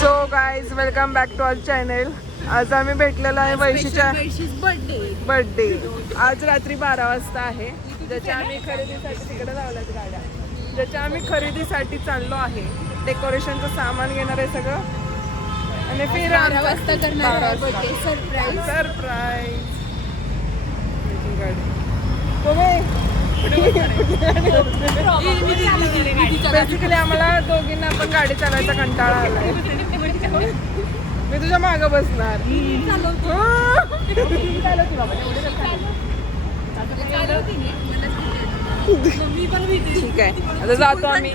So guys welcome back to our channel. आज आम्ही भेटलेलो आहे वैशीच्या बर्थडे. आज रात्री 12 वाजता आहे, ज्याच्या आम्ही खरेदीसाठी तिकडे लावल्यात गाड्या, ज्याच्या आम्ही खरेदीसाठी चाललो आहे. डेकोरेशनचं सामान घेणार आहे सगळं आणि फिर 12 वाजता करणार आहे बर्थडे सरप्राईज. सरप्राईज बेसिकली आम्हाला दोघींना पण गाडी चालवायचा कंटाळा आलाय. मी तुझ्या मागं बसणार. ठीक आहे, आता जातो आम्ही.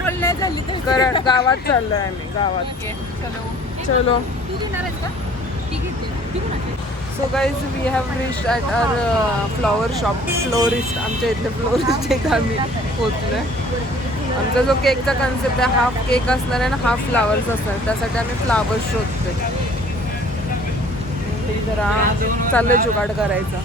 कारण गावात चाललोय आम्ही, गावात. चलो. So guys we have reached at our flower shop. Florist, आमच्या इथले फ्लोरिस्ट एक आम्ही पोचलोय. आमचा जो केकचा कन्सेप्ट आहे, हाफ केक असणार आहे आणि हाफ फ्लावर्स असणार. त्यासाठी आम्ही फ्लावर्स शोधतोय. जरा चाललंय जुगाड करायचा.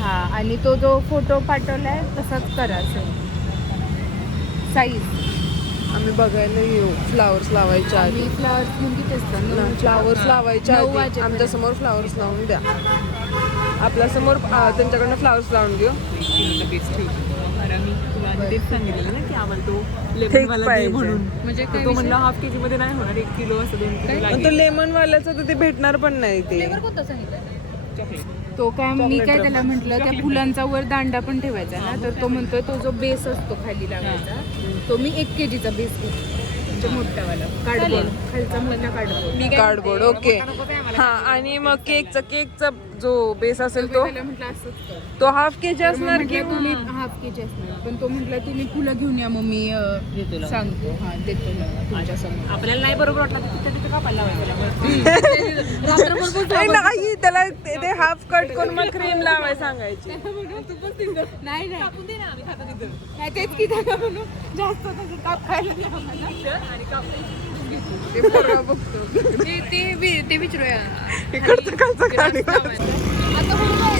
हा, आणि तो जो फोटो पाठवलाय तसाच करा साईज. आम्ही बघायला येऊ फ्लावर्स लावायच्या आधी. फ्लावर्स घेऊन फ्लावर्स लावायच्या आधी आमच्या समोर फ्लावर्स लावून द्या. आपल्या समोर त्यांच्याकडनं फ्लावर्स लावून घेऊ. तेच सांगितलेलं ना की आम्हाला तो लेमन वाला दे म्हणून. म्हणजे तो म्हणला हाफ केजी मध्ये नाही होणार, 1 किलो असं 2 किलो पण लागेल. तो लेमन वाल्याचा तर ते भेटणार पण नाही. ते तो काय मी काय त्याला म्हटलं, त्या फुलांचा वर दांडा पण ठेवायचा ना, तर तो म्हणतोय तो जो बेस असतो खाली लावायचा, तो मी 1 kg चा बेस घेतो, मोठावाला कार्डबोर्ड, खालचा मोठा कार्डबोर्ड. Cardboard okay. हा, आणि मग केकचा जो बेस असेल तो म्हटलं असंच कर. तो हाफ केजी असणार की तुम्ही हाफ केजी असणार, पण तो म्हटलं तुम्ही फुलं घेऊन या, मग मी सांगतो. हा, देतो मला तुमच्या समोर. आपल्याला नाही बरोबर वाटलं तर तिथे कापायला लावायचं. नाही, त्याला ते हाफ कट करून मग क्रीम लावाय सांगायची. नाही नाही, तेच की त्याला म्हणून जास्त काप खायला ते विचारूया.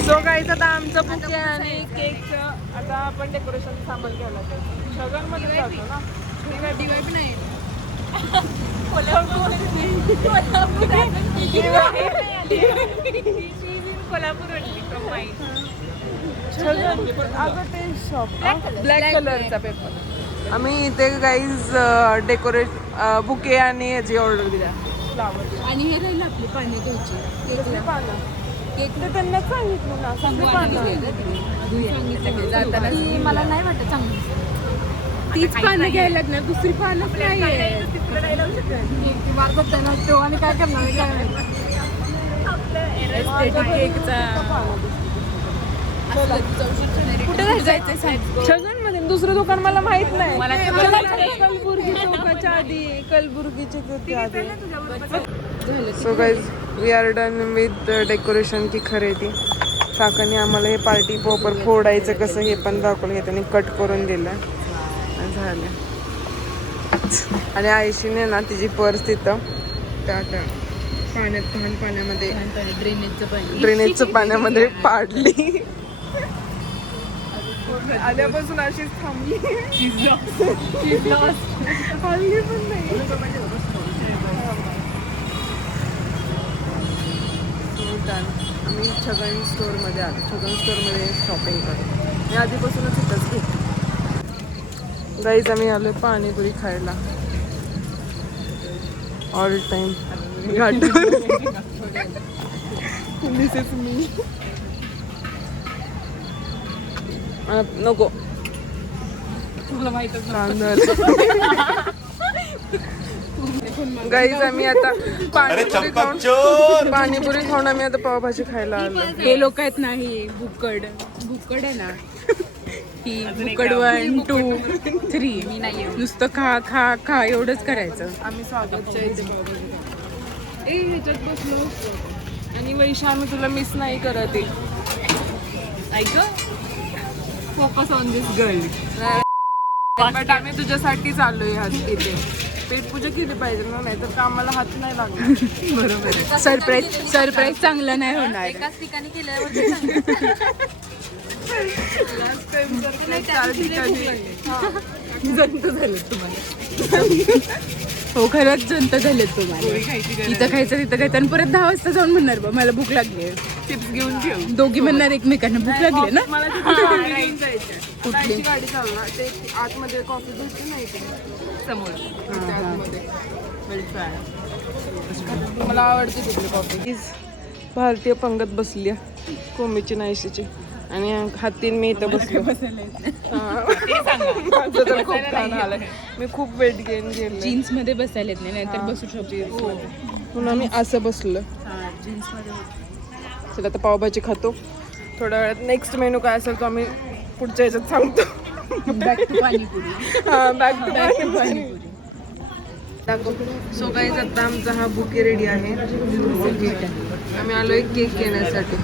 सो गाईज आता आमचं बुके आणि केकचं आता आपण डेकोरेशन सामान घ्यायला पाहिजे. शगनमध्ये जातो ना. दिवाळी पण आहे. ब्लॅक कलरचा पेपर. आम्ही इथे गाईज डेकोरेट बुके आणि ह्याची ऑर्डर दिल्या, फ्लावर. आणि हे राहील आपली पाने घ्यायची. कसली पानं? केक तर त्यांना सांगितलं ना, सगळी पानं. जाताना मला नाही वाटत चांगली. तीच पानं घ्यायला लागणार, दुसरी पानच नाहीये. तो आणि काय करणार कुठे जायचंय? छगन मध्ये दुसरं दुकान मला माहित नाही. कलबुर्गी चौकाच्या आधी, कलबुर्गीची किती आधी. So guys we are done with decoration की खरेदी. काकाने आम्हाला हे पार्टी पॉपर फोडायचं कसं हे पण दाखवलं. हे त्यांनी कट करून दिलं झालं. आणि आयशीने ना तिची पर्स तिथं त्या पाण्यात घाण पाण्यामध्ये ड्रेनेजचं पाण्यामध्ये पाडली. आल्यापासून अशीच थांबली. हल्ली पण नाही. आम्ही छगन स्टोअरमध्ये आलो. छगन स्टोअरमध्ये शॉपिंग करतो. मी आधीपासूनच इथंच घेते. गाईज आम्ही आलोय पाणीपुरी खायला. All time this is me. नको तुला माहितच गाईज आम्ही आता पाणीपुरी खाऊन आम्ही आता पावभाजी खायला आलो. हे लोक आहेत नाही, बुक्कड आहे ना ही. बुक्कड 1 2 3 मी नाही, नुसतं खा खा खा एवढंच करायचं. आम्ही स्वागतच्या इथे ह्याच्यात बसलो आणि वैशा आम्ही तुला मिस नाही करत आहे. ऐक, focus on this girl. But आम्ही तुझ्यासाठी चाललोय इथे. पेटपूजा केली पाहिजे ना, नाही तर कामाला हात नाही लागणार. बरोबर. सरप्राईज चांगलं नाही होणार. एकाच ठिकाणी केल्यावर चार ठिकाणी जंत झाले तुम्हाला. हो खरंच जंत झालेत तुम्हाला. इथं खायचं तिथं खायचं आणि परत 10 वाजता जाऊन म्हणणार बा मला भूक लागली. चिप्स घेऊन ठेव. दोघी म्हणणार एकमेकांना भूक लागली ना. मला तिथे घेऊन जायचं. कुठली गाडी चालणार ते आतमध्ये कॉफी भेटते नाही ते समोर आतमध्ये. We'll try. मला आवडते तिथली कॉफी. भारतीय पंगत बसली कोमीची नाहीशीची आणि हातीन मी इथं बसलो. माझं तर खूप छान आलं. मी खूप वेट गेन केलं. जीन्स मध्ये बसायला येत नाही नाहीतर बसू शकतो. म्हणून आम्ही असं बसलो. जीन्स मध्ये चला आता पावभाजी खातो. थोड्या वेळात नेक्स्ट मेनू काय असेल तो आम्ही पुढच्या ह्याच्यात सांगतो. Back to panipuri. Back to panipuri. So guys आता आमचा हा बुके रेडी आहे. बुके आम्ही आलोय केक घेण्यासाठी.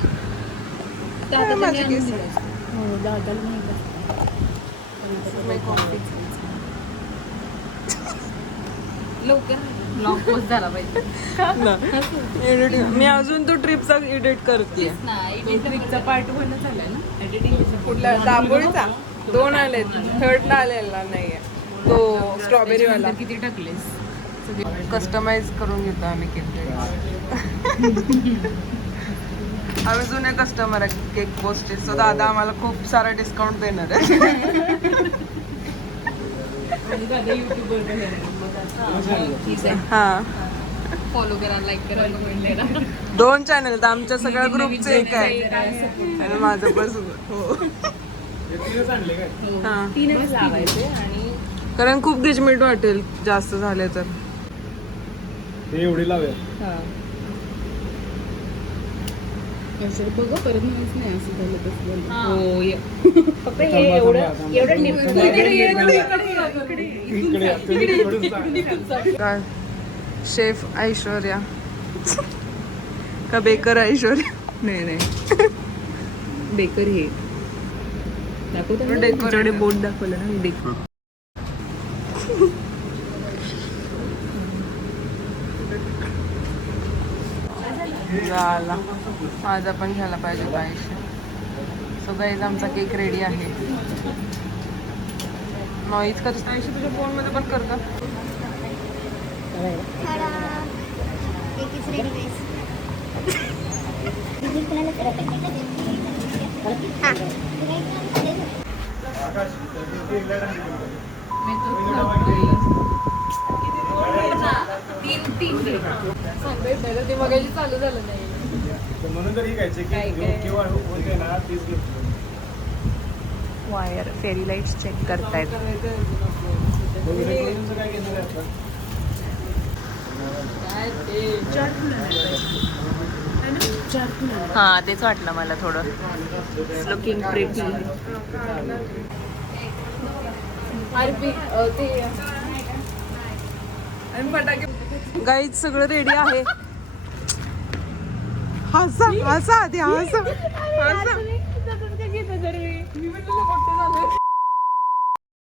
लॉंग पोस्ट झाला पाहिजे. मी अजून तो ट्रिपचा एडिट करते. ट्रिपचा पार्ट 1 झालाय ना एडिटिंग. कुठला दापोळीचा 2 आले. थर्डला आलेला नाहीये तो स्ट्रॉबेरी वाला. किती टाकलेस? कस्टमाइज करून घेतो आम्ही केक. आम्ही जुने कस्टमर आहे केक पोस्टचे. सो दादा आम्हाला खूप सारा डिस्काउंट देणार आहे. हा फॉलो करा, लाईक करा, कमेंट करा. 2 चॅनल तर आमच्या सगळ्या ग्रुपचे एक आहे आणि माझं पण हो. हा 3च लावायचे आणि कारण खूप गिजमीट वाटेल जास्त झाले तर. एवढी लावूया. बघ परत नाहीच नाही असं झालं तसं. हो ये. फक्त हे एवढं काय शेफ ऐश्वर्या का बेकर ऐश्वर्या. नाही बेकर हे डेकोरेट बोट दाखवलं ना मी डेकोर. झाला माझा पण झाला पाहिजे पाहिजे. सो गाईज आमचा केक रेडी आहे. नॉईज का ऐशी तुझ्या फोनमध्ये पण कर का. ते मगाशी चालू झालं नाही. म्हणून तर ही घ्यायची किंवा होते ना तीच वायर फेरी लाईट्स चेक करतायत. हा तेच वाटलं मला थोडं. Looking pretty. गाईज सगळं रेडी आहे. हसा हसा आधी हसा हसा.